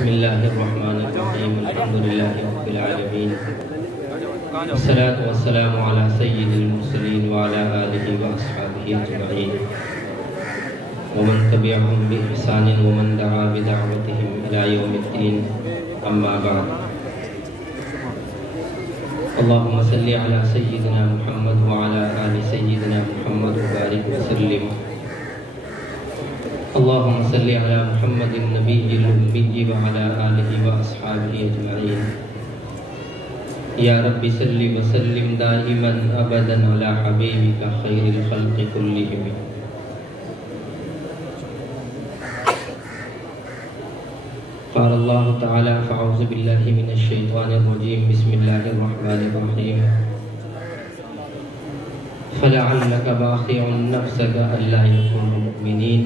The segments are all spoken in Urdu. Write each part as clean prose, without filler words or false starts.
بسم اللہ الرحمن الرحیم الحمد للہ رب العالمین والصلاة والسلام علی سید المرسلین وعلی آلہ واصحابہ اجمعین ومن تبعهم بإحسان ومن دعا بدعوتهم إلى يوم الدين أما بعد اللهم صل على سيدنا محمد وعلى آل سيدنا محمد وبارك وسلم اللهم صل على محمد النبي الأمي وعلى آله وأصحابه أجمعين يا رب صل وسلم دائما أبدا على حبيبك خير الخلق كلهم قال الله تعالى فأعوذ بالله من الشيطان الرجيم بسم الله الرحمن الرحيم فلعلك باخع نفسك ألا يكونوا مؤمنين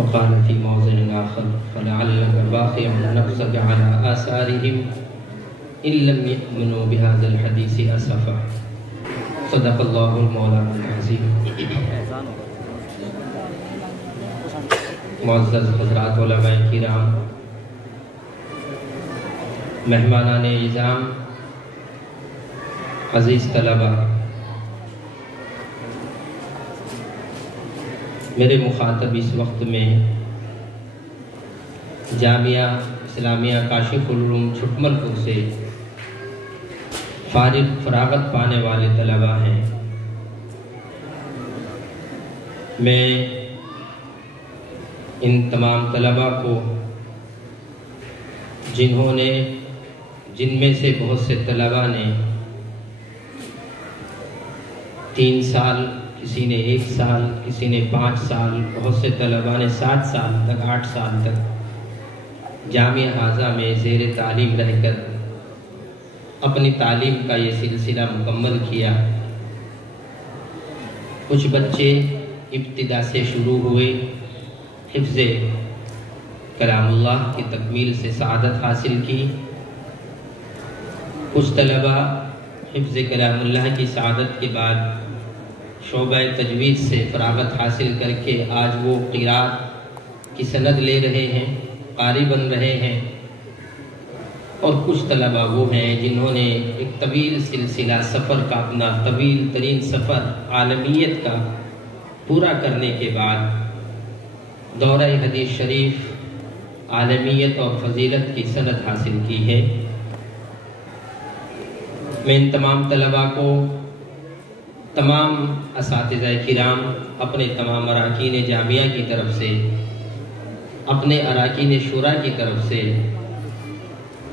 وقال في موضع آخر فلعلك باخع نفسك على آثارهم إن لم يؤمنوا بهذا الحديث أسفا صدق الله المولانا العظيم. معزز حضرات علماء کرام، مہمانان اعظام، عزیز طلبہ، میرے مخاطب اس وقت میں جامعہ اسلامیہ کاشف العلوم چھٹمل پور سے فراغت پانے والے طلبہ ہیں. میں ان تمام طلبہ کو جن میں سے بہت سے طلبہ نے 3 سال، کسی نے 1 سال، کسی نے 5 سال، بہت سے طلبہ نے 7 سال تک، 8 سال تک جامعہ حاضہ میں زیر تعلیم رہ کر اپنی تعلیم کا یہ سلسلہ مکمل کیا. کچھ بچے ابتدا سے شروع ہوئے، حفظ کلام اللہ کی تکمیل سے سعادت حاصل کی. کچھ طلبہ حفظ کلام اللہ کی سعادت کے بعد شعبہ تجوید سے فراغت حاصل کر کے آج وہ قراءت کی سند لے رہے ہیں، قاری بن رہے ہیں. اور کچھ طلبہ وہ ہیں جنہوں نے ایک طویل سلسلہ سفر کا، اپنا طویل ترین سفر عالمیت کا پورا کرنے کے بعد دورہ حدیث شریف عالمیت اور فضیلت کی سند حاصل کی ہے. میں ان تمام طلبہ کو، تمام اساتذہ کرام، اپنے تمام اراکین جامعہ کی طرف سے، اپنے اراکین شورا کی طرف سے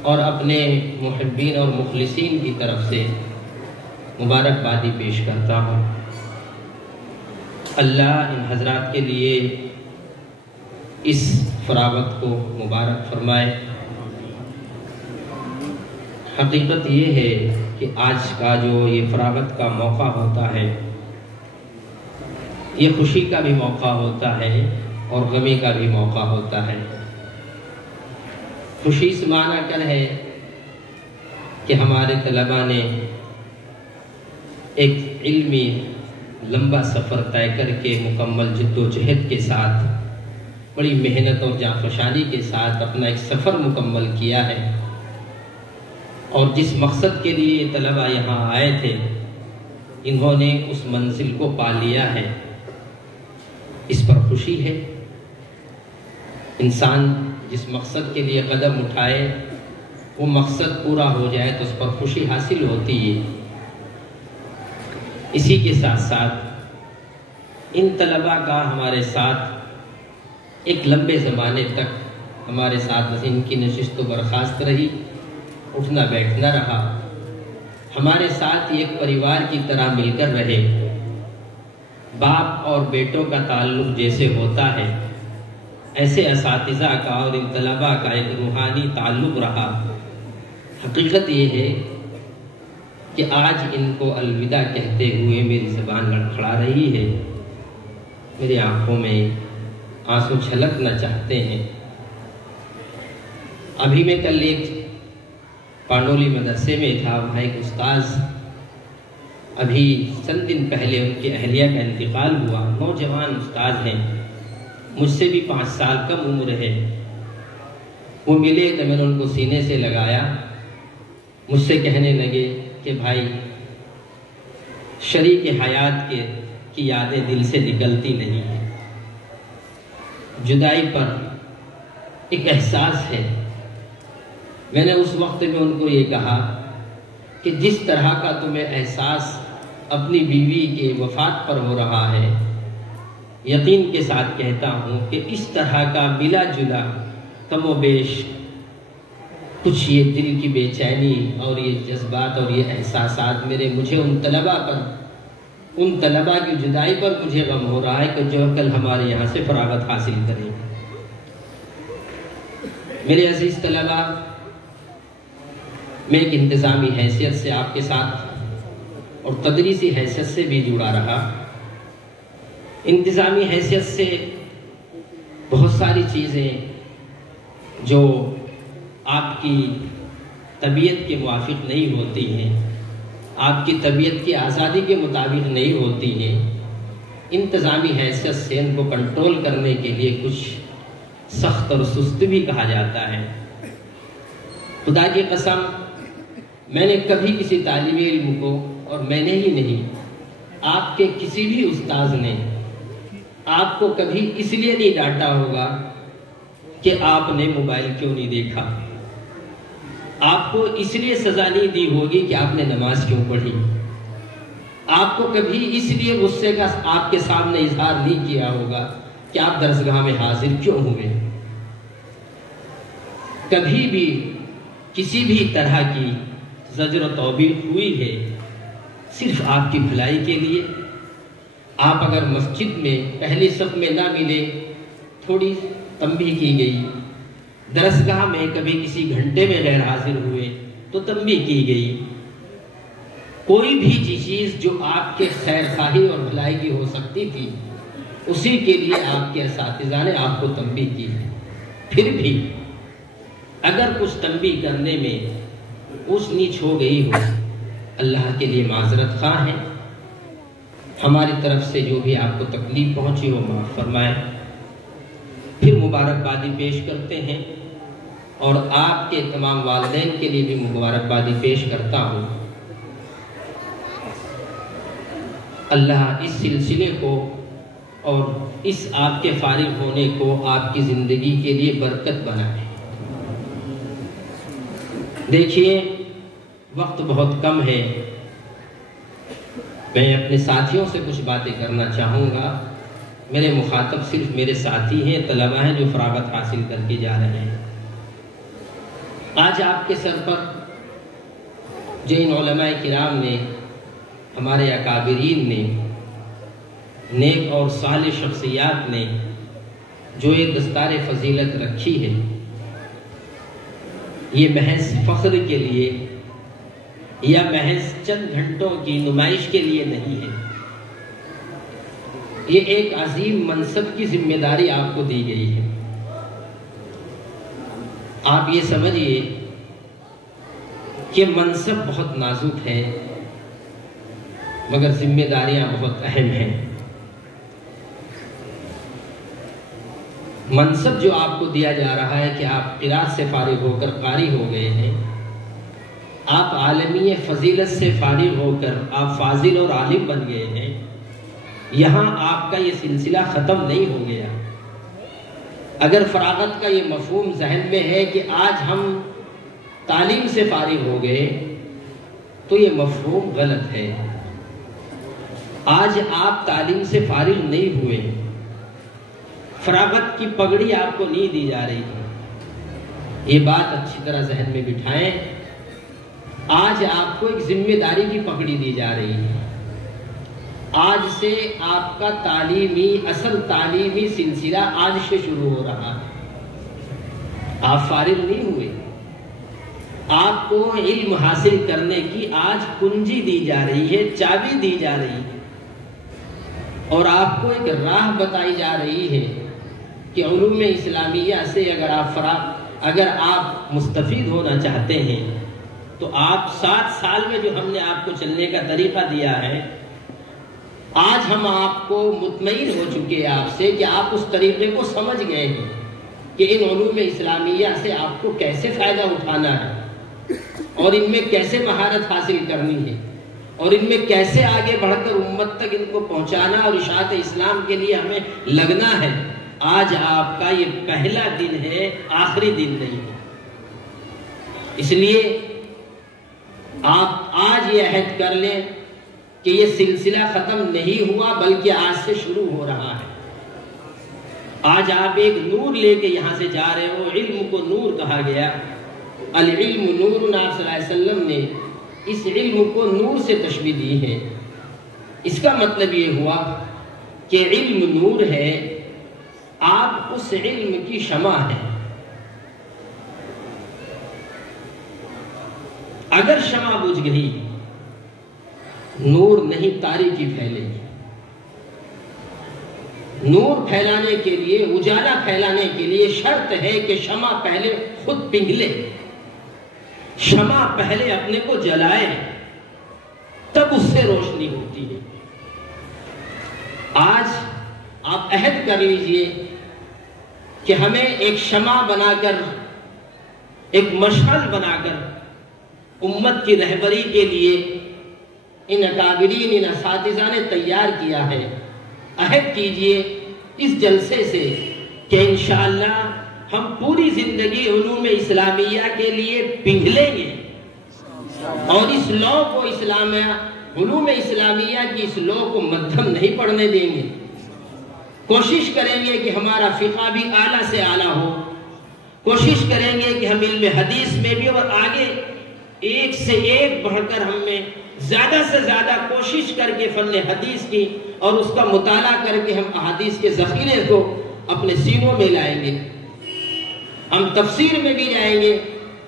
اور اپنے محبین اور مخلصین کی طرف سے مبارکبادی پیش کرتا ہوں. اللہ ان حضرات کے لیے اس فراغت کو مبارک فرمائے. حقیقت یہ ہے کہ آج کا جو یہ فراغت کا موقع ہوتا ہے، یہ خوشی کا بھی موقع ہوتا ہے اور غمی کا بھی موقع ہوتا ہے. خوشی سے معنی کیا ہے کہ ہمارے طلباء نے ایک علمی لمبا سفر طے کر کے مکمل جد و جہد کے ساتھ، بڑی محنت اور جانفشانی کے ساتھ اپنا ایک سفر مکمل کیا ہے. اور جس مقصد کے لیے یہ طلبہ یہاں آئے تھے، انہوں نے اس منزل کو پا لیا ہے. اس پر خوشی ہے. انسان جس مقصد کے لیے قدم اٹھائے، وہ مقصد پورا ہو جائے تو اس پر خوشی حاصل ہوتی ہے. اسی کے ساتھ ساتھ ان طلبہ کا ہمارے ساتھ ایک لمبے زمانے تک ہمارے ساتھ بس ان کی نشست و برخاست رہی، اٹھنا بیٹھنا رہا. ہمارے ساتھ ایک پریوار کی طرح مل کر رہے. باپ اور بیٹوں کا تعلق جیسے ہوتا ہے، ایسے اساتذہ کا اور ان طلباء کا ایک روحانی تعلق رہا. حقیقت یہ ہے کہ آج ان کو الوداع کہتے ہوئے میری زبان لڑکھڑا رہی ہے، میری آنکھوں میں آنسو چھلکنا چاہتے ہیں. ابھی میں کل ایک پانڈولی مدرسے میں تھا، وہاں ایک استاذ ابھی چند دن پہلے ان کی اہلیہ کا انتقال ہوا، نوجوان استاد ہیں، مجھ سے بھی 5 سال کم عمر ہے، وہ ملے تو میں نے ان کو سینے سے لگایا، مجھ سے کہنے لگے کہ بھائی شریک حیات کی یادیں دل سے نکلتی نہیں ہیں، جدائی پر ایک احساس ہے۔ میں نے اس وقت میں ان کو یہ کہا کہ جس طرح کا تمہیں احساس اپنی بیوی کے وفات پر ہو رہا ہے، یقین کے ساتھ کہتا ہوں کہ اس طرح کا ملا جلا کم و بیش کچھ یہ دل کی بے چینی اور یہ جذبات اور یہ احساسات مجھے ان طلباء کی جدائی پر مجھے غم ہو رہا ہے کہ جو کل ہمارے یہاں سے فراغت حاصل کریں گے۔ میرے عزیز طلباء، میں ایک انتظامی حیثیت سے آپ کے ساتھ اور تدریسی حیثیت سے بھی جڑا رہا۔ انتظامی حیثیت سے بہت ساری چیزیں جو آپ کی طبیعت کے موافق نہیں ہوتی ہیں، آپ کی طبیعت کی آزادی کے مطابق نہیں ہوتی ہیں، انتظامی حیثیت سے ان کو کنٹرول کرنے کے لیے کچھ سخت اور سست بھی کہا جاتا ہے۔ خدا کی قسم، میں نے کبھی کسی طالب علم کو، اور میں نے ہی نہیں، آپ کے کسی بھی استاذ نے آپ کو کبھی اس لیے نہیں ڈانٹا ہوگا کہ آپ نے موبائل کیوں نہیں دیکھا، آپ کو اس لیے سزا نہیں دی ہوگی کہ آپ نے نماز کیوں پڑھی، آپ کو کبھی اس لیے غصے کا آپ کے سامنے اظہار نہیں کیا ہوگا کہ آپ درسگاہ میں حاضر کیوں ہوئے۔ کبھی بھی کسی بھی طرح کی زجر و توبیخ ہوئی ہے صرف آپ کی بھلائی کے لیے۔ آپ اگر مسجد میں پہلی صف میں نہ ملے، تھوڑی تنبیہ کی گئی، درسگاہ میں کبھی کسی گھنٹے میں غیر حاضر ہوئے تو تنبیہ کی گئی، کوئی بھی چیز جو آپ کے خیر خواہی اور بھلائی کی ہو سکتی تھی اسی کے لیے آپ کے اساتذہ نے آپ کو تنبیہ کی ہے۔ پھر بھی اگر کچھ تنبیہ کرنے میں اونچ نیچ ہو گئی ہو، اللہ کے لیے معذرت خواہ ہیں، ہماری طرف سے جو بھی آپ کو تکلیف پہنچی ہو معاف فرمائیں۔ پھر مبارکبادی پیش کرتے ہیں، اور آپ کے تمام والدین کے لیے بھی مبارکبادی پیش کرتا ہوں۔ اللہ اس سلسلے کو اور اس آپ کے فارغ ہونے کو آپ کی زندگی کے لیے برکت بنائے۔ دیکھیے وقت بہت کم ہے، میں اپنے ساتھیوں سے کچھ باتیں کرنا چاہوں گا۔ میرے مخاطب صرف میرے ساتھی ہیں، طلباء ہیں جو فراغت حاصل کر کے جا رہے ہیں۔ آج آپ کے سر پر جو ان علماء کرام نے، ہمارے اکابرین نے، نیک اور صالح شخصیات نے جو ایک دستار فضیلت رکھی ہے، یہ محض فخر کے لیے یا محض چند گھنٹوں کی نمائش کے لیے نہیں ہے، یہ ایک عظیم منصب کی ذمہ داری آپ کو دی گئی ہے۔ آپ یہ سمجھیے کہ منصب بہت نازک ہے مگر ذمہ داریاں بہت اہم ہیں۔ منصب جو آپ کو دیا جا رہا ہے کہ آپ قرات سے فارغ ہو کر قاری ہو گئے ہیں، آپ عالمی فضیلت سے فارغ ہو کر آپ فاضل اور عالم بن گئے ہیں، یہاں آپ کا یہ سلسلہ ختم نہیں ہو گیا۔ اگر فراغت کا یہ مفہوم ذہن میں ہے کہ آج ہم تعلیم سے فارغ ہو گئے تو یہ مفہوم غلط ہے۔ آج آپ تعلیم سے فارغ نہیں ہوئے، فراغت کی پگڑی آپ کو نہیں دی جا رہی ہے، یہ بات اچھی طرح ذہن میں بٹھائیں۔ آج آپ کو ایک ذمہ داری کی پگڑی دی جا رہی ہے، آج سے آپ کا اصل تعلیمی سلسلہ آج سے شروع ہو رہا ہے۔ آپ فارغ نہیں ہوئے، آپ کو علم حاصل کرنے کی آج کنجی دی جا رہی ہے، چابی دی جا رہی ہے، اور آپ کو ایک راہ بتائی جا رہی ہے کہ علوم اسلامیہ سے اگر آپ مستفید ہونا چاہتے ہیں تو آپ 7 سال میں جو ہم نے آپ کو چلنے کا طریقہ دیا ہے آج ہم آپ کو مطمئن ہو چکے ہیں آپ سے کہ آپ اس طریقے کو سمجھ گئے ہیں کہ ان علوم اسلامیہ سے آپ کو کیسے فائدہ اٹھانا ہے اور ان میں کیسے مہارت حاصل کرنی ہے اور ان میں کیسے آگے بڑھ کر امت تک ان کو پہنچانا اور اشاعت اسلام کے لیے ہمیں لگنا ہے۔ آج آپ کا یہ پہلا دن ہے، آخری دن نہیں ہے۔ اس لیے آپ آج یہ عہد کر لیں کہ یہ سلسلہ ختم نہیں ہوا بلکہ آج سے شروع ہو رہا ہے۔ آج آپ ایک نور لے کے یہاں سے جا رہے ہو۔ علم کو نور کہا گیا، العلم نور، صلی اللہ علیہ وسلم نے اس علم کو نور سے تشبیہ دی ہے۔ اس کا مطلب یہ ہوا کہ علم نور ہے، آپ اس علم کی شمع ہے۔ اگر شمع بجھ گئی، نور نہیں، تاریکی پھیلے گی۔ نور پھیلانے کے لیے، اجالا پھیلانے کے لیے شرط ہے کہ شمع پہلے خود پگھلے، شمع پہلے اپنے کو جلائے، تب اس سے روشنی ہوتی ہے۔ آج آپ عہد کر لیجئے کہ ہمیں ایک شمع بنا کر، ایک مشعل بنا کر امت کی رہبری کے لیے ان اکابرین، ان اساتذہ نے تیار کیا ہے۔ عہد کیجئے اس جلسے سے کہ انشاءاللہ ہم پوری زندگی علوم اسلامیہ کے لیے پگھلیں گے اور اس لو کو، علوم اسلامیہ کی اس لو کو مدھم نہیں پڑنے دیں گے۔ کوشش کریں گے کہ ہمارا فقہ بھی اعلیٰ سے اعلیٰ ہو، کوشش کریں گے کہ ہم علم حدیث میں بھی اور آگے ایک سے ایک بڑھ کر ہم میں زیادہ سے زیادہ کوشش کر کے فن حدیث کی اور اس کا مطالعہ کر کے ہم احادیث کے ذخیرے کو اپنے سینوں میں لائیں گے۔ ہم تفسیر میں بھی جائیں گے،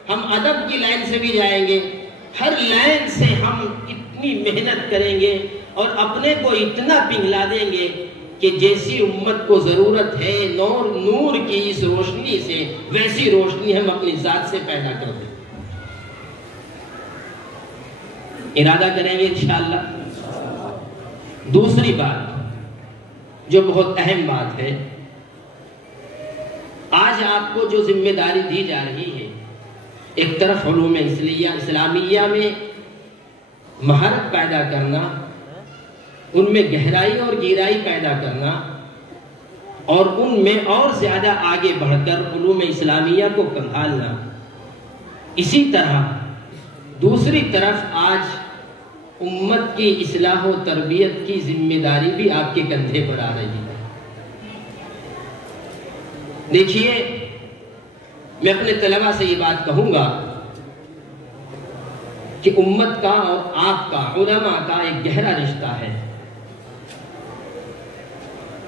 ہم ادب کی لائن سے بھی جائیں گے، ہر لائن سے ہم اتنی محنت کریں گے اور اپنے کو اتنا پگھلا دیں گے کہ جیسی امت کو ضرورت ہے نور کی اس روشنی سے، ویسی روشنی ہم اپنی ذات سے پیدا کر دیں۔ ارادہ کریں گے انشاءاللہ۔ دوسری بات جو بہت اہم بات ہے، آج آپ کو جو ذمہ داری دی جا رہی ہے، ایک طرف علوم اسلامیہ میں مہارت پیدا کرنا، ان میں گہرائی اور گہرائی پیدا کرنا اور ان میں اور زیادہ آگے بڑھ کر علوم اسلامیہ کو کھنگالنا۔ اسی طرح دوسری طرف آج امت کی اصلاح و تربیت کی ذمہ داری بھی آپ کے کندھے پر آ رہی ہے۔ دیکھیے، میں اپنے طلباء سے یہ بات کہوں گا کہ امت کا اور آپ کا، علماء کا ایک گہرا رشتہ ہے۔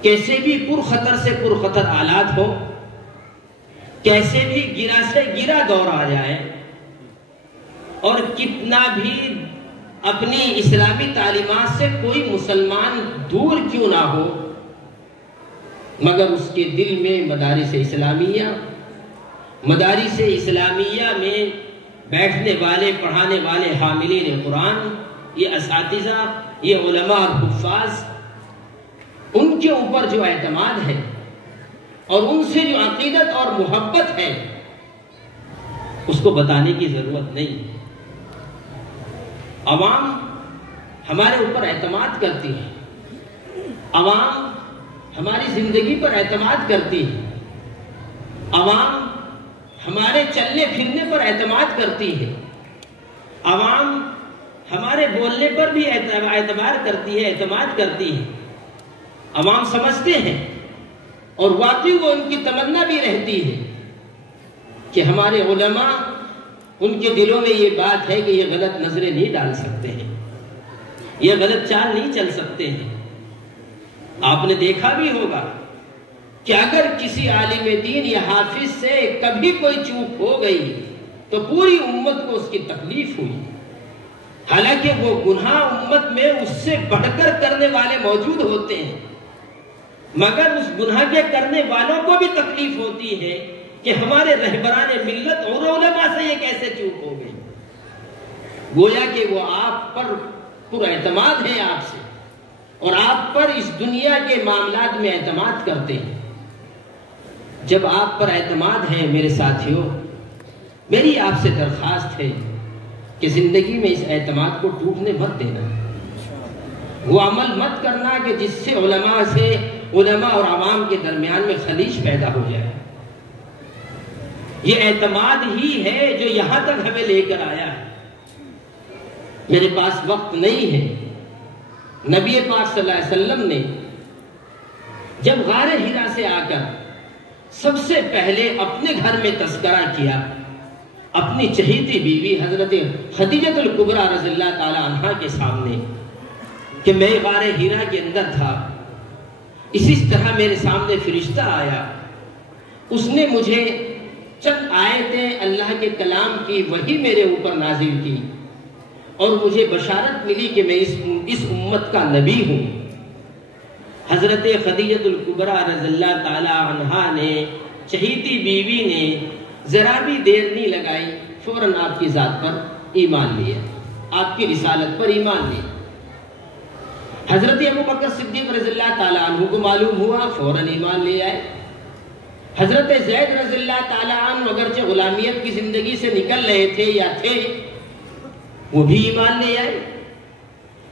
کیسے بھی پرخطر سے پرخطر حالات ہو، کیسے بھی گرا سے گرا دور آ جائے اور کتنا بھی اپنی اسلامی تعلیمات سے کوئی مسلمان دور کیوں نہ ہو، مگر اس کے دل میں مدارس اسلامیہ میں بیٹھنے والے، پڑھانے والے حاملین قرآن، یہ اساتذہ، یہ علماء اور حفاظ، ان کے اوپر جو اعتماد ہے اور ان سے جو عقیدت اور محبت ہے، اس کو بتانے کی ضرورت نہیں۔ عوام ہمارے اوپر اعتماد کرتی ہے، عوام ہماری زندگی پر اعتماد کرتی ہے، عوام ہمارے چلنے پھرنے پر اعتماد کرتی ہے، عوام ہمارے بولنے پر بھی اعتبار کرتی ہے، اعتماد کرتی ہے۔ عوام سمجھتے ہیں اور واقعی وہ ان کی تمنا بھی رہتی ہے کہ ہمارے علماء، ان کے دلوں میں یہ بات ہے کہ یہ غلط نظریں نہیں ڈال سکتے ہیں، یہ غلط چال نہیں چل سکتے ہیں۔ آپ نے دیکھا بھی ہوگا کہ اگر کسی عالم دین یا حافظ سے کبھی کوئی چوک ہو گئی تو پوری امت کو اس کی تکلیف ہوئی، حالانکہ وہ گناہ امت میں اس سے بڑھ کر کرنے والے موجود ہوتے ہیں، مگر اس گناہ کے کرنے والوں کو بھی تکلیف ہوتی ہے کہ ہمارے رہبران ملت اور علماء سے یہ کیسے چوک ہو گئی۔ گویا کہ وہ آپ پر پر اعتماد ہے، آپ سے اور آپ پر اس دنیا کے معاملات میں اعتماد کرتے ہیں۔ جب آپ پر اعتماد ہے میرے ساتھیوں، میری آپ سے درخواست ہے کہ زندگی میں اس اعتماد کو ٹوٹنے مت دینا، وہ عمل مت کرنا کہ جس سے علماء اور عوام کے درمیان میں خلیج پیدا ہو جائے۔ یہ اعتماد ہی ہے جو یہاں تک ہمیں لے کر آیا ہے۔ میرے پاس وقت نہیں ہے، نبی پاک صلی اللہ علیہ وسلم نے جب غار حرا سے آ کر سب سے پہلے اپنے گھر میں تذکرہ کیا اپنی چہیتی بیوی حضرت خدیجہ الکبریٰ رضی اللہ تعالی عنہا کے سامنے کہ میں غار حرا کے اندر تھا، اسی طرح میرے سامنے فرشتہ آیا، اس نے مجھے چند آیتیں اللہ کے کلام کی وہی میرے اوپر نازل کی اور مجھے بشارت ملی کہ میں اس امت کا نبی ہوں۔ حضرت خدیجہ الکبریٰ رضی اللہ تعالی عنہا نے، چہیتی بیوی نے ذرا بھی دیر نہیں لگائی، فوراً آپ کی ذات پر ایمان لیا، آپ کی رسالت پر ایمان لیا۔ حضرت ابوبکر صدیق رضی اللہ تعالی عنہ کو معلوم ہوا، فوراً ایمان لے آئے۔ حضرت زید رضی اللہ تعالی عنہ اگرچہ غلامیت کی زندگی سے نکل رہے تھے یا تھے، وہ بھی ایمان لے آئے۔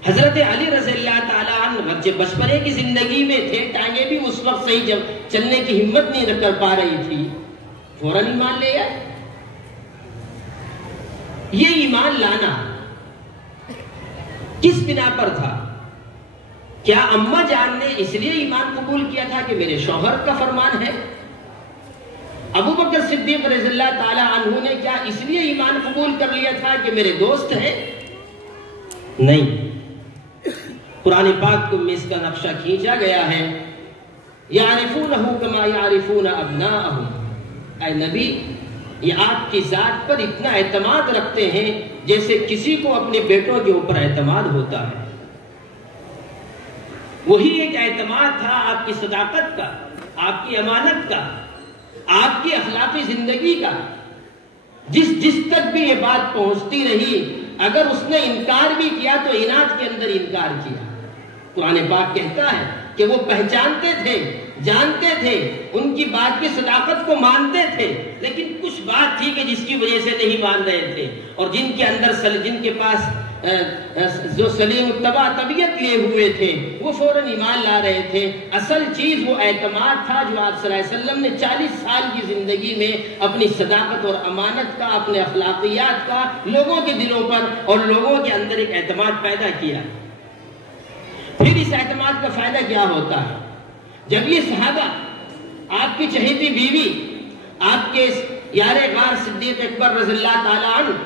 حضرت علی رضی اللہ تعالی عنہ بچے بچپنے کی زندگی میں تھے، ٹانگیں بھی اس وقت صحیح جب چلنے کی ہمت نہیں کر پا رہی تھی، فوراً ایمان لے آئے۔ یہ ایمان لانا کس بنا پر تھا؟ کیا اماں جان نے اس لیے ایمان قبول کیا تھا کہ میرے شوہر کا فرمان ہے؟ ابو بکر صدیق رضی اللہ تعالی عنہ نے کیا اس لیے ایمان قبول کر لیا تھا کہ میرے دوست ہیں؟ نہیں، قرآن پاک میں اس کا نقشہ کھینچا گیا ہے، یعرفونہ کما یعرفون ابناءہم۔ اے نبی، یہ آپ کی ذات پر اتنا اعتماد رکھتے ہیں جیسے کسی کو اپنے بیٹوں کے اوپر اعتماد ہوتا ہے۔ وہی ایک اعتماد تھا آپ کی صداقت کا، آپ کی امانت کا، آپ کی اخلاقی زندگی کا۔ جس تک بھی یہ بات پہنچتی رہی، اگر اس نے انکار بھی کیا تو اناد کے اندر انکار کیا۔ قرآن پاک کہتا ہے کہ وہ پہچانتے تھے، جانتے تھے، ان کی بات کی صداقت کو مانتے تھے، لیکن کچھ بات تھی کہ جس کی وجہ سے نہیں مان رہے تھے، اور جن کے اندر جن کے پاس جو سلیم الطبع طبیعت لیے ہوئے تھے وہ فوراً ایمان لا رہے تھے۔ اصل چیز وہ اعتماد تھا جو آپ صلی اللہ علیہ وسلم نے 40 سال کی زندگی میں اپنی صداقت اور امانت کا، اپنے اخلاقیات کا لوگوں کے دلوں پر اور لوگوں کے اندر ایک اعتماد پیدا کیا۔ پھر اس اعتماد کا فائدہ کیا ہوتا ہے؟ جب یہ صحابہ، آپ کی چہیتی بیوی، آپ کے یار غار صدیق اکبر رضی اللہ تعالی عنہ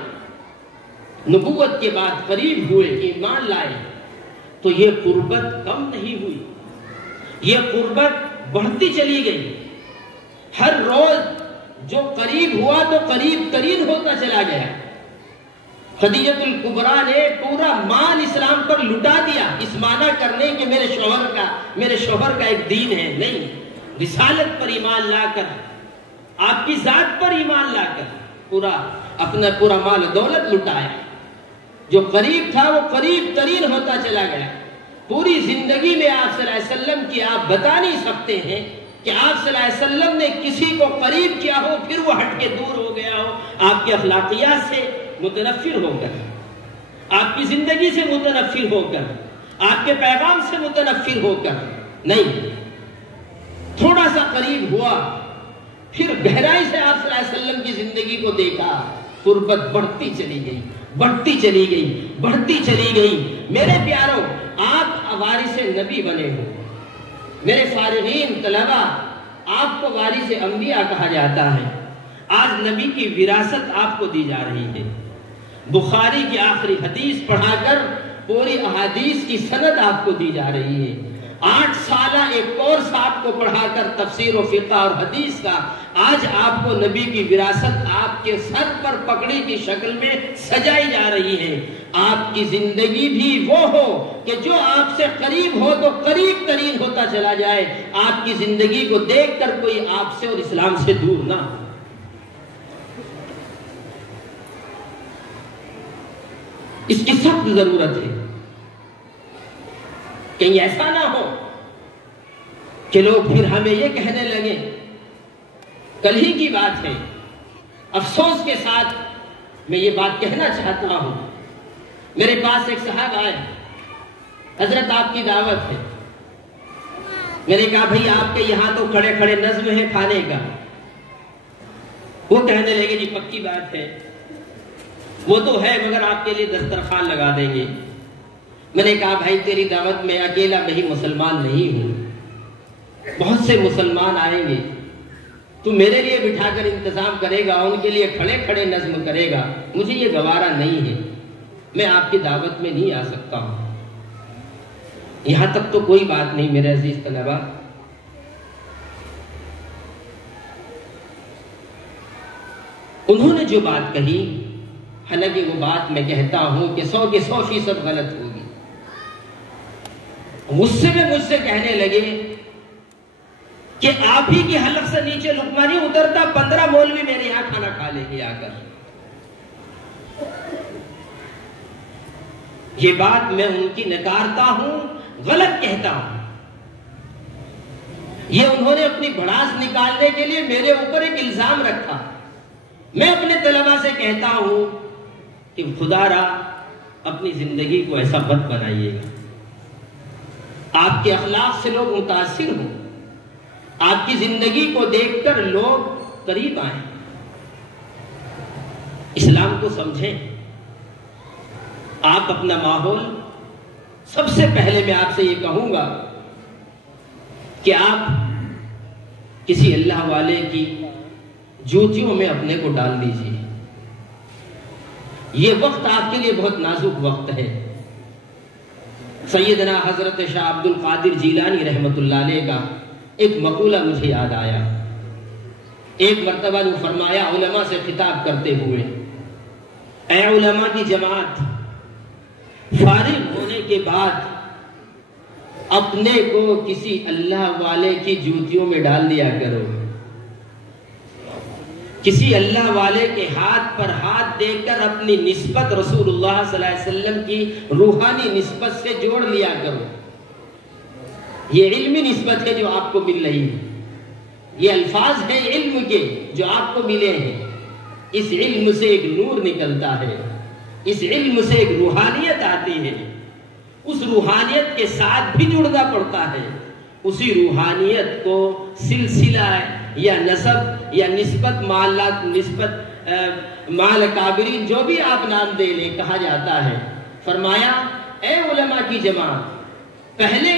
نبوت کے بعد قریب ہوئے، ایمان لائے، تو یہ قربت کم نہیں ہوئی، یہ قربت بڑھتی چلی گئی۔ ہر روز جو قریب ہوا تو قریب ترین ہوتا چلا گیا۔ خدیجہ الکبریٰ نے پورا مال اسلام پر لٹا دیا، اس معنی کرنے کہ میرے شوہر کا ایک دین ہے، نہیں، رسالت پر ایمان لا کر، آپ کی ذات پر ایمان لا کر اپنا پورا مال دولت لٹایا۔ جو قریب تھا وہ قریب ترین ہوتا چلا گیا۔ پوری زندگی میں آپ صلی اللہ علیہ وسلم کی آپ بتا نہیں سکتے ہیں کہ آپ صلی اللہ علیہ وسلم نے کسی کو قریب کیا ہو پھر وہ ہٹ کے دور ہو گیا ہو، آپ کے اخلاقیات سے متنفر ہو کر، آپ کی زندگی سے متنفر ہو کر، آپ کے پیغام سے متنفر ہو کر نہیں، تھوڑا سا قریب ہوا، پھر گہرائی سے آپ صلی اللہ علیہ وسلم کی زندگی کو دیکھا، قربت بڑھتی چلی گئی، بڑھتی چلی گئی، بڑھتی چلی گئی۔ میرے پیاروں، آپ وارث نبی بنے ہو۔ میرے فارغین طلبہ، آپ کو وارث انبیاء کہا جاتا ہے۔ آج نبی کی وراثت آپ کو دی جا رہی ہے۔ بخاری کی آخری حدیث پڑھا کر پوری احادیث کی سند آپ کو دی جا رہی ہے۔ 8 سالہ ایک کورس آپ کو پڑھا کر تفسیر و فقہ اور حدیث کا، آج آپ کو نبی کی وراثت آپ کے سر پر پکڑی کی شکل میں سجائی جا رہی ہے۔ آپ کی زندگی بھی وہ ہو کہ جو آپ سے قریب ہو تو قریب ترین ہوتا چلا جائے، آپ کی زندگی کو دیکھ کر کوئی آپ سے اور اسلام سے دور نہ ہو۔ اس کی سخت ضرورت ہے کہیں ایسا نہ ہو کہ لوگ پھر ہمیں یہ کہنے لگے. کل ہی کی بات ہے، افسوس کے ساتھ میں یہ بات کہنا چاہتا ہوں. میرے پاس ایک صاحب آئے، حضرت آپ کی دعوت ہے. میں نے کہا بھئی آپ کے یہاں تو کھڑے کھڑے نظم ہے کھانے کا. وہ کہنے لگے جی پکی بات ہے، وہ تو ہے مگر آپ کے لیے دسترخوان لگا دیں گے. میں نے کہا بھائی تیری دعوت میں اکیلا میں ہی مسلمان نہیں ہوں، بہت سے مسلمان آئیں گے، تو میرے لیے بٹھا کر انتظام کرے گا، ان کے لیے کھڑے کھڑے نظم کرے گا، مجھے یہ گوارا نہیں ہے، میں آپ کی دعوت میں نہیں آ سکتا ہوں. یہاں تک تو کوئی بات نہیں میرے عزیز طلباء. انہوں نے جو بات کہی، حالانکہ وہ بات میں کہتا ہوں کہ 100% غلط ہوگی. غصے میں مجھ سے کہنے لگے کہ آپ ہی کی حلق سے نیچے لقمہ نہیں اترتا، 15 مولوی میرے یہاں کھانا کھا لیں گے آ کر. یہ بات میں ان کی نکارتا ہوں، غلط کہتا ہوں. یہ انہوں نے اپنی بھڑاس نکالنے کے لیے میرے اوپر ایک الزام رکھا. میں اپنے طلباء سے کہتا ہوں کہ خدا را اپنی زندگی کو ایسا مت بنائیے گا، آپ کے اخلاق سے لوگ متاثر ہوں، آپ کی زندگی کو دیکھ کر لوگ قریب آئیں، اسلام کو سمجھیں. آپ اپنا ماحول، سب سے پہلے میں آپ سے یہ کہوں گا کہ آپ کسی اللہ والے کی جوتیوں میں اپنے کو ڈال دیجیے. یہ وقت آپ کے لیے بہت نازک وقت ہے. سیدنا حضرت شاہ عبد القادر جیلانی رحمت اللہ علیہ کا ایک مقولہ مجھے یاد آیا. ایک مرتبہ نے فرمایا علماء سے خطاب کرتے ہوئے، اے علماء کی جماعت، فارغ ہونے کے بعد اپنے کو کسی اللہ والے کی جوتیوں میں ڈال دیا کرو. کسی اللہ والے کے ہاتھ پر ہاتھ دے کر اپنی نسبت رسول اللہ صلی اللہ علیہ وسلم کی روحانی نسبت سے جوڑ لیا کرو. یہ علمی نسبت ہے جو آپ کو مل رہی ہے، یہ الفاظ ہیں علم کے جو آپ کو ملے ہیں. اس علم سے ایک نور نکلتا ہے، اس علم سے ایک روحانیت آتی ہے. اس روحانیت کے ساتھ بھی جڑنا پڑتا ہے. اسی روحانیت کو سلسلہ یا نسب یا نسبت معلات، نسبت مال کابرین، جو بھی آپ نام دے لیں، کہا جاتا ہے. فرمایا اے علماء کی جماعت، پہلے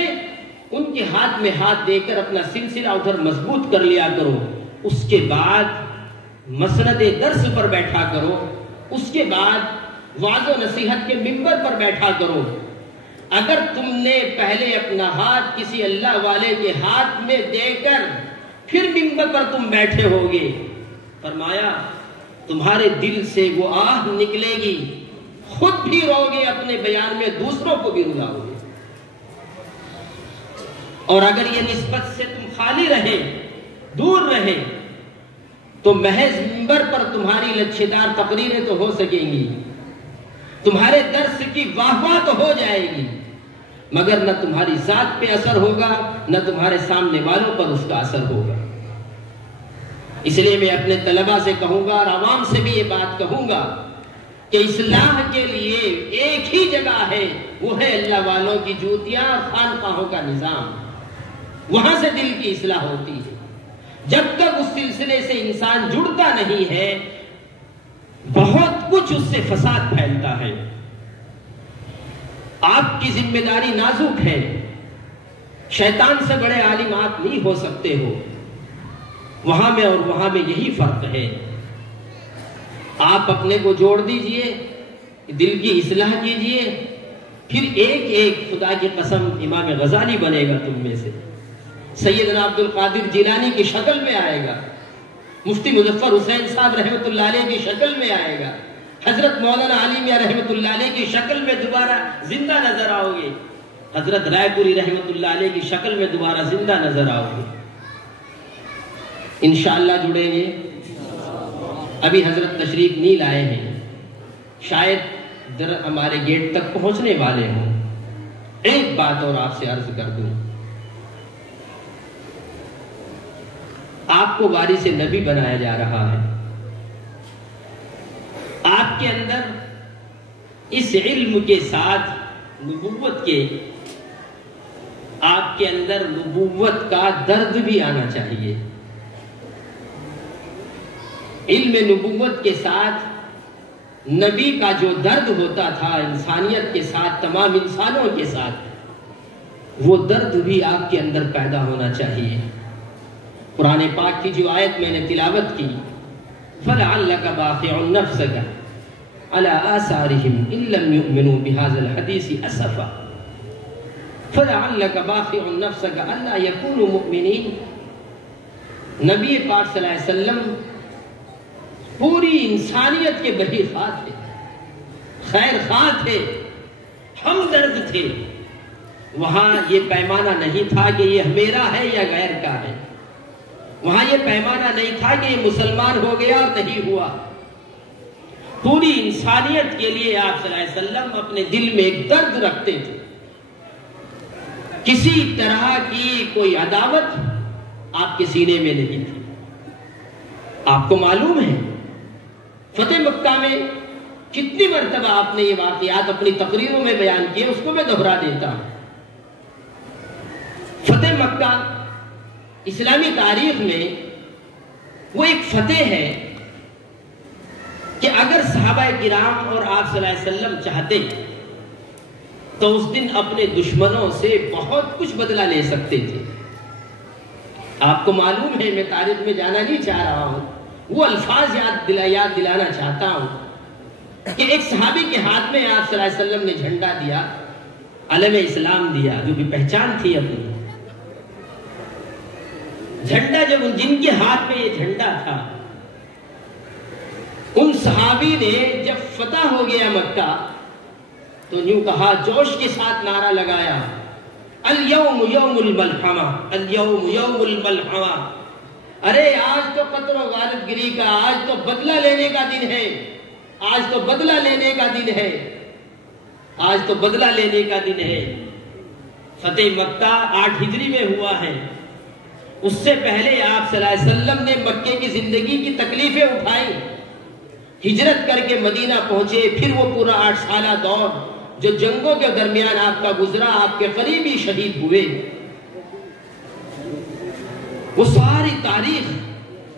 ان کے ہاتھ میں ہاتھ دے کر اپنا سلسلہ ادھر مضبوط کر لیا کرو. اس کے بعد مسند درس پر بیٹھا کرو، اس کے بعد وعظ و نصیحت کے منبر پر بیٹھا کرو. اگر تم نے پہلے اپنا ہاتھ کسی اللہ والے کے ہاتھ میں دے کر پھر منبر پر تم بیٹھے ہوگے، فرمایا تمہارے دل سے وہ آہ نکلے گی، خود بھی رو گے اپنے بیان میں، دوسروں کو بھی رلاؤ گے. اور اگر یہ نسبت سے تم خالی رہے، دور رہے، تو محض منبر پر تمہاری لچھیدار تقریریں تو ہو سکیں گی، تمہارے درس کی واہ واہ تو ہو جائے گی، مگر نہ تمہاری ذات پہ اثر ہوگا، نہ تمہارے سامنے والوں پر اس کا اثر ہوگا. اس لیے میں اپنے طلباء سے کہوں گا اور عوام سے بھی یہ بات کہوں گا کہ اصلاح کے لیے ایک ہی جگہ ہے، وہ ہے اللہ والوں کی جوتیاں، خانقاہوں کا نظام. وہاں سے دل کی اصلاح ہوتی ہے. جب تک اس سلسلے سے انسان جڑتا نہیں ہے، بہت کچھ اس سے فساد پھیلتا ہے. آپ کی ذمہ داری نازک ہے، شیطان سے بڑے عالم آپ نہیں ہو سکتے ہو. وہاں میں اور وہاں میں یہی فرق ہے. آپ اپنے کو جوڑ دیجئے، دل کی اصلاح کیجئے، پھر ایک ایک خدا کی قسم امام غزالی بنے گا تم میں سے، سیدنا عبد القادر جیلانی کی شکل میں آئے گا، مفتی مظفر حسین صاحب رحمت اللہ علیہ کی شکل میں آئے گا، حضرت مولانا علی میاں رحمت اللہ علیہ کی شکل میں دوبارہ زندہ نظر آؤ گے، حضرت رائے پوری رحمت اللہ علیہ کی شکل میں دوبارہ زندہ نظر آؤ گے. انشاءاللہ جڑیں گے. ابھی حضرت تشریف نہیں لائے ہیں، شاید ہمارے گیٹ تک پہنچنے والے ہوں. ایک بات اور آپ سے عرض کر دوں، آپ کو وارث نبی بنایا جا رہا ہے، آپ کے اندر اس علم کے ساتھ نبوت کے، آپ کے اندر نبوت کا درد بھی آنا چاہیے۔ علم نبوت کے ساتھ نبی کا جو درد ہوتا تھا انسانیت کے ساتھ، تمام انسانوں کے ساتھ، وہ درد بھی آپ کے اندر پیدا ہونا چاہیے۔ قرآن پاک کی جو آیت میں نے تلاوت کی، فَلَعَلَّكَ بَاخِعٌ نَفْسَكَ عَلَىٰ آثَارِهِمْ إِن لَّمْ يُؤْمِنُوا بِهَٰذَا الْحَدِيثِ أَسَفًا فَلَعَلَّكَ بَاخِعٌ نَفْسَكَ أَلَّا يَكُونُوا مُؤْمِنِينَ۔ نبی پاک صلی اللہ علیہ وسلم پوری انسانیت کے بری خواہ تھے، خیر خواہ تھے، ہمدرد تھے۔ وہاں یہ پیمانہ نہیں تھا کہ یہ میرا ہے یا غیر کا ہے، وہاں یہ پیمانہ نہیں تھا کہ یہ مسلمان ہو گیا اور نہیں ہوا۔ پوری انسانیت کے لیے آپ صلی اللہ علیہ وسلم اپنے دل میں ایک درد رکھتے تھے۔ کسی طرح کی کوئی عداوت آپ کے سینے میں نہیں تھی۔ آپ کو معلوم ہے فتح مکہ میں کتنی مرتبہ آپ نے یہ واقعات اپنی تقریروں میں بیان کیے، اس کو میں دہرا دیتا ہوں۔ فتح مکہ اسلامی تاریخ میں وہ ایک فتح ہے کہ اگر صحابہ کرام اور آپ صلی اللہ علیہ وسلم چاہتے تو اس دن اپنے دشمنوں سے بہت کچھ بدلہ لے سکتے تھے۔ آپ کو معلوم ہے، میں تاریخ میں جانا نہیں چاہ رہا ہوں، وہ الفاظ یاد دلانا چاہتا ہوں کہ ایک صحابی کے ہاتھ میں آپ صلی اللہ علیہ وسلم نے جھنڈا دیا، علم اسلام دیا، جو بھی پہچان تھی اپنی۔ جھنڈا جب جن کے ہاتھ میں یہ جھنڈا تھا، ان صحابی نے جب فتح ہو گیا مکہ تو یوں کہا، جوش کے ساتھ نعرہ لگایا، الیوم یوم الملحمہ، الیوم یوم الملحمہ۔ ارے آج تو قتل و غارت گری کا، آج تو بدلہ لینے کا دن ہے، آج تو بدلہ لینے کا دن ہے، آج تو بدلہ لینے کا دن ہے۔ فتح مکہ 8 ہجری میں ہوا ہے۔ اس سے پہلے آپ صلی اللہ علیہ وسلم نے مکے کی زندگی کی تکلیفیں اٹھائیں، ہجرت کر کے مدینہ پہنچے، پھر وہ پورا 8 سالہ دور جو جنگوں کے درمیان آپ کا گزرا، آپ کے قریبی شہید ہوئے، وہ ساری تاریخ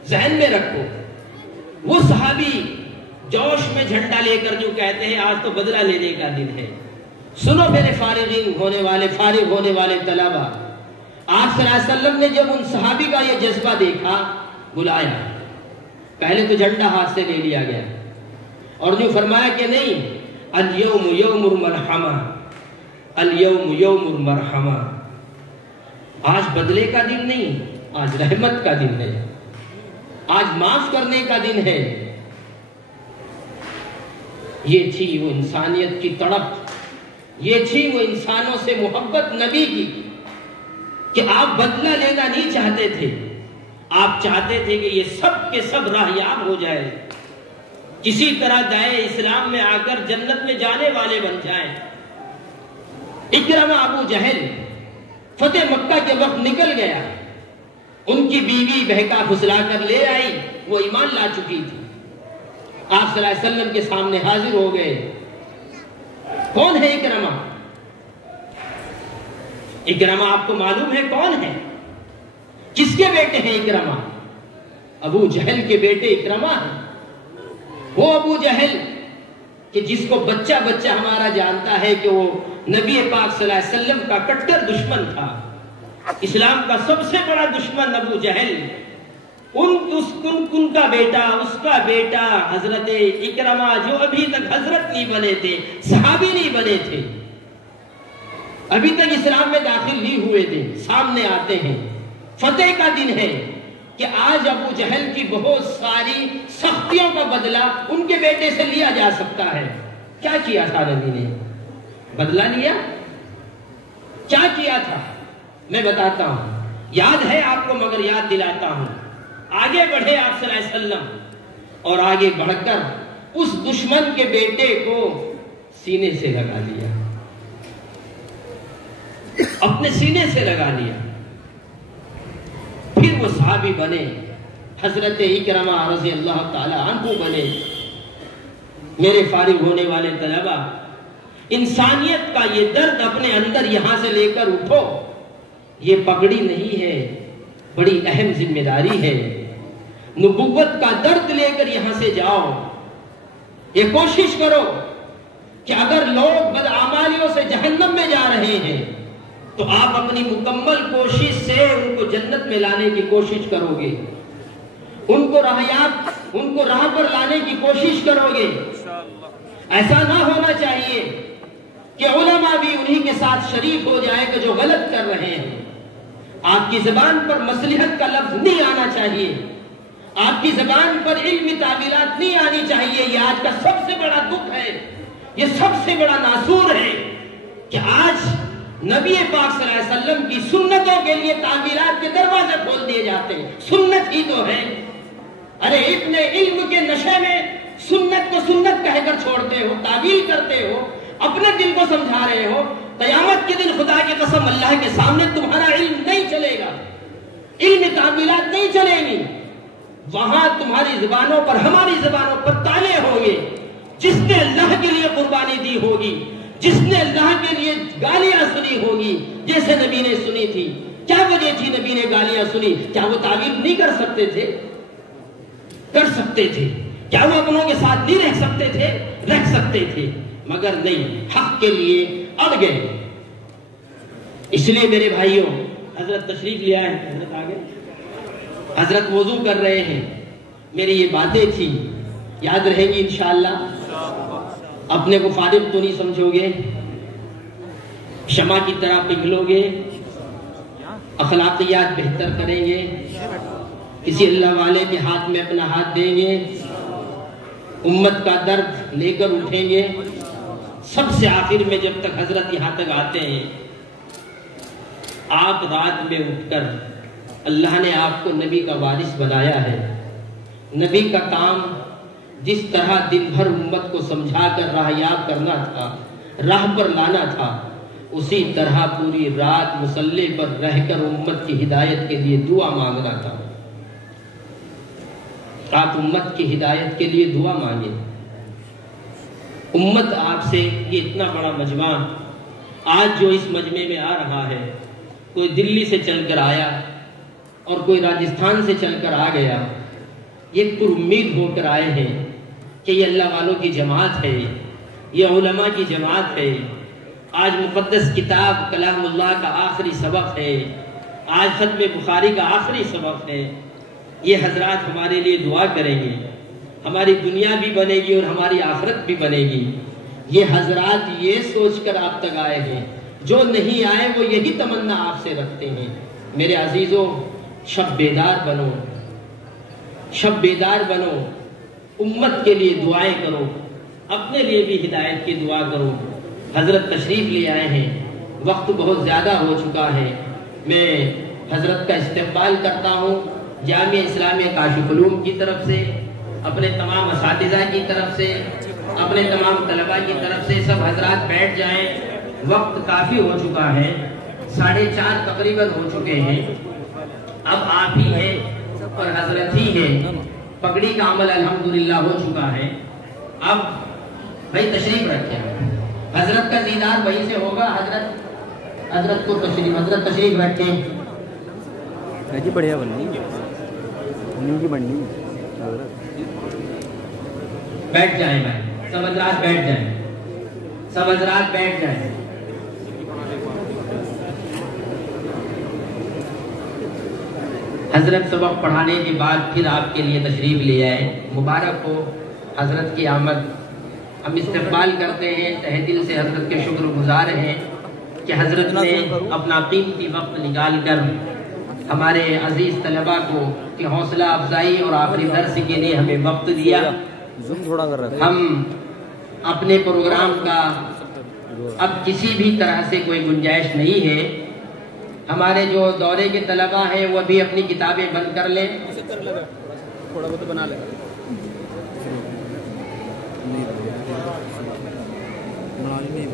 ذہن میں رکھو۔ وہ صحابی جوش میں جھنڈا لے کر جو کہتے ہیں آج تو بدلہ لینے کا دن ہے۔ سنو میرے فارغ ہونے والے طلبہ، آپ صلی اللہ علیہ وسلم نے جب ان صحابی کا یہ جذبہ دیکھا، بلایا، پہلے تو جھنڈا ہاتھ سے لے لیا گیا اور جو فرمایا کہ نہیں، الیوم یوم المرحمہ، الیوم یوم المرحمہ، آج بدلے کا دن نہیں، آج رحمت کا دن ہے، آج معاف کرنے کا دن ہے۔ یہ تھی وہ انسانیت کی تڑپ، یہ تھی وہ انسانوں سے محبت نبی کی، کہ آپ بدلہ لینا نہیں چاہتے تھے، آپ چاہتے تھے کہ یہ سب کے سب راہیاب ہو جائے، کسی طرح دائیں اسلام میں آ کر جنت میں جانے والے بن جائیں۔ اکرمہ ابو جہل فتح مکہ کے وقت نکل گیا، ان کی بیوی بہکا پھسلا کر لے آئی، وہ ایمان لا چکی تھی، آپ صلی اللہ علیہ وسلم کے سامنے حاضر ہو گئے۔ کون ہے اکرمہ؟ اکرمہ آپ کو معلوم ہے کون ہے؟ کس کے بیٹے ہیں اکرمہ؟ ابو جہل کے بیٹے اکرمہ ہیں۔ وہ ابو جہل کہ جس کو بچہ ہمارا جانتا ہے کہ وہ نبی پاک صلی اللہ علیہ وسلم کا کٹر دشمن تھا، اسلام کا سب سے بڑا دشمن ابو جہل، ان کا بیٹا، اس کا بیٹا حضرت اکرمہ، جو ابھی تک حضرت نہیں بنے تھے، صحابی نہیں بنے تھے، ابھی تک اسلام میں داخل نہیں ہوئے تھے، سامنے آتے ہیں۔ فتح کا دن ہے کہ آج ابو جہل کی بہت ساری سختیوں کا بدلہ ان کے بیٹے سے لیا جا سکتا ہے۔ کیا کیا تھا نبی نے؟ بدلہ لیا؟ کیا کیا تھا؟ میں بتاتا ہوں، یاد ہے آپ کو مگر یاد دلاتا ہوں۔ آگے بڑھے آپ صلی اللہ علیہ وسلم اور آگے بڑھ کر اس دشمن کے بیٹے کو سینے سے لگا لیا۔ اپنے سینے سے لگا لیا. پھر وہ صحابی بنے, حضرت اکرمہ رضی اللہ تعالی عنہ بنے. میرے فارغ ہونے والے طلبہ, انسانیت کا یہ درد اپنے اندر یہاں سے لے کر اٹھو. یہ پگڑی نہیں ہے, بڑی اہم ذمہ داری ہے. نبوت کا درد لے کر یہاں سے جاؤ. یہ کوشش کرو کہ اگر لوگ بدعمالیوں سے جہنم میں جا رہے ہیں تو آپ اپنی مکمل کوشش سے ان کو جنت میں لانے کی کوشش کرو گے, ان کو راہ پر لانے کی کوشش کرو گے. ایسا نہ ہونا چاہیے کہ علماء بھی انہی کے ساتھ شریک ہو جائے کہ جو غلط کر رہے ہیں. آپ کی زبان پر مصلحت کا لفظ نہیں آنا چاہیے, آپ کی زبان پر علمی تعبیرات نہیں آنی چاہیے. یہ آج کا سب سے بڑا دکھ ہے, یہ سب سے بڑا ناسور ہے کہ آج نبی پاک صلی اللہ علیہ وسلم کی سنتوں کے لیے تعبیرات کے دروازے کھول دیے جاتے ہیں. سنت ہی تو ہے. ارے اتنے علم کے نشے میں سنت کو سنت کہہ کر چھوڑتے ہو, تعبیر کرتے ہو, اپنے دل کو سمجھا رہے ہو. قیامت کے دن خدا کی قسم اللہ کے سامنے تمہارا علم نہیں چلے گا, علم تعبیرات نہیں چلیں گی. وہاں تمہاری زبانوں پر, ہماری زبانوں پر تالے ہوں گے. جس نے اللہ کے لیے قربانی دی ہوگی, جس نے اللہ کے لیے گالیاں سنی ہوگی جیسے نبی نے سنی تھی. کیا وجہ تھی نبی نے گالیاں سنی؟ کیا وہ تعبیر نہیں کر سکتے تھے؟ کر سکتے تھے. کیا وہ اپنوں کے ساتھ نہیں رہ سکتے تھے؟ رکھ سکتے تھے, مگر نہیں, حق کے لیے اڑ گئے. اس لیے میرے بھائیوں, حضرت تشریف لے آئے, حضرت آگے, حضرت وضو کر رہے ہیں. میری یہ باتیں تھی, یاد رہیں گی انشاءاللہ. اپنے کو فارغ تو نہیں سمجھو گے, شمع کی طرح پگھلو گے, اخلاقیات بہتر کریں گے, کسی اللہ والے کے ہاتھ میں اپنا ہاتھ دیں گے, امت کا درد لے کر اٹھیں گے. سب سے آخر میں جب تک حضرت یہاں تک آتے ہیں, آپ رات میں اٹھ کر, اللہ نے آپ کو نبی کا وارث بنایا ہے. نبی کا کام جس طرح دن بھر امت کو سمجھا کر راہیاب کرنا تھا, راہ پر لانا تھا, اسی طرح پوری رات مصلی پر رہ کر امت کی ہدایت کے لیے دعا مانگنا تھا. آپ امت کی ہدایت کے لیے دعا مانگیں. امت آپ سے, یہ اتنا بڑا مجمع آج جو اس مجمع میں آ رہا ہے, کوئی دلی سے چل کر آیا اور کوئی راجستھان سے چل کر آ گیا, یہ پر امید ہو کر آئے ہیں کہ یہ اللہ والوں کی جماعت ہے, یہ علماء کی جماعت ہے. آج مقدس کتاب کلام اللہ کا آخری سبق ہے, آج ختم بخاری کا آخری سبق ہے. یہ حضرات ہمارے لیے دعا کریں گے, ہماری دنیا بھی بنے گی اور ہماری آخرت بھی بنے گی. یہ حضرات یہ سوچ کر آپ تک آئے ہیں, جو نہیں آئے وہ یہی تمنا آپ سے رکھتے ہیں. میرے عزیزوں, شب بیدار بنو, شب بیدار بنو, امت کے لیے دعائیں کرو, اپنے لیے بھی ہدایت کی دعا کرو. حضرت تشریف لے آئے ہیں, وقت بہت زیادہ ہو چکا ہے. میں حضرت کا استقبال کرتا ہوں جامعہ اسلامیہ کاشف علوم کی طرف سے, اپنے تمام اساتذہ کی طرف سے, اپنے تمام طلباء کی طرف سے. سب حضرات بیٹھ جائیں, وقت کافی ہو چکا ہے, 4:30 تقریباً ہو چکے ہیں. اب آپ ہی ہیں اور حضرت ہی ہیں. پگڑی کا عمل الحمدللہ ہو چکا ہے. اب بھائی تشریف رکھیں, حضرت کا دیدار وہیں سے ہوگا. حضرت کو تشریف رکھیں. جی بڑھیا بننی کی بننی. بیٹھ جائیں بھائی, سب حضرات بیٹھ جائیں, سب حضرات بیٹھ جائیں. حضرت سبق پڑھانے کے بعد پھر آپ کے لیے تشریف لے آئے. مبارک ہو حضرت کی آمد. ہم استقبال کرتے ہیں, تہ دل سے حضرت کے شکر گزار ہیں کہ حضرت نے اپنا قیمتی وقت نکال کر ہمارے عزیز طلباء کو کی حوصلہ افزائی اور آخری درس کے لیے ہمیں وقت دیا. ہم اپنے پروگرام کا اب کسی بھی طرح سے کوئی گنجائش نہیں ہے. ہمارے جو دورے کے طلباء ہیں وہ بھی اپنی کتابیں بند کر لیں. تھوڑا بہت بنا لیں. نہیں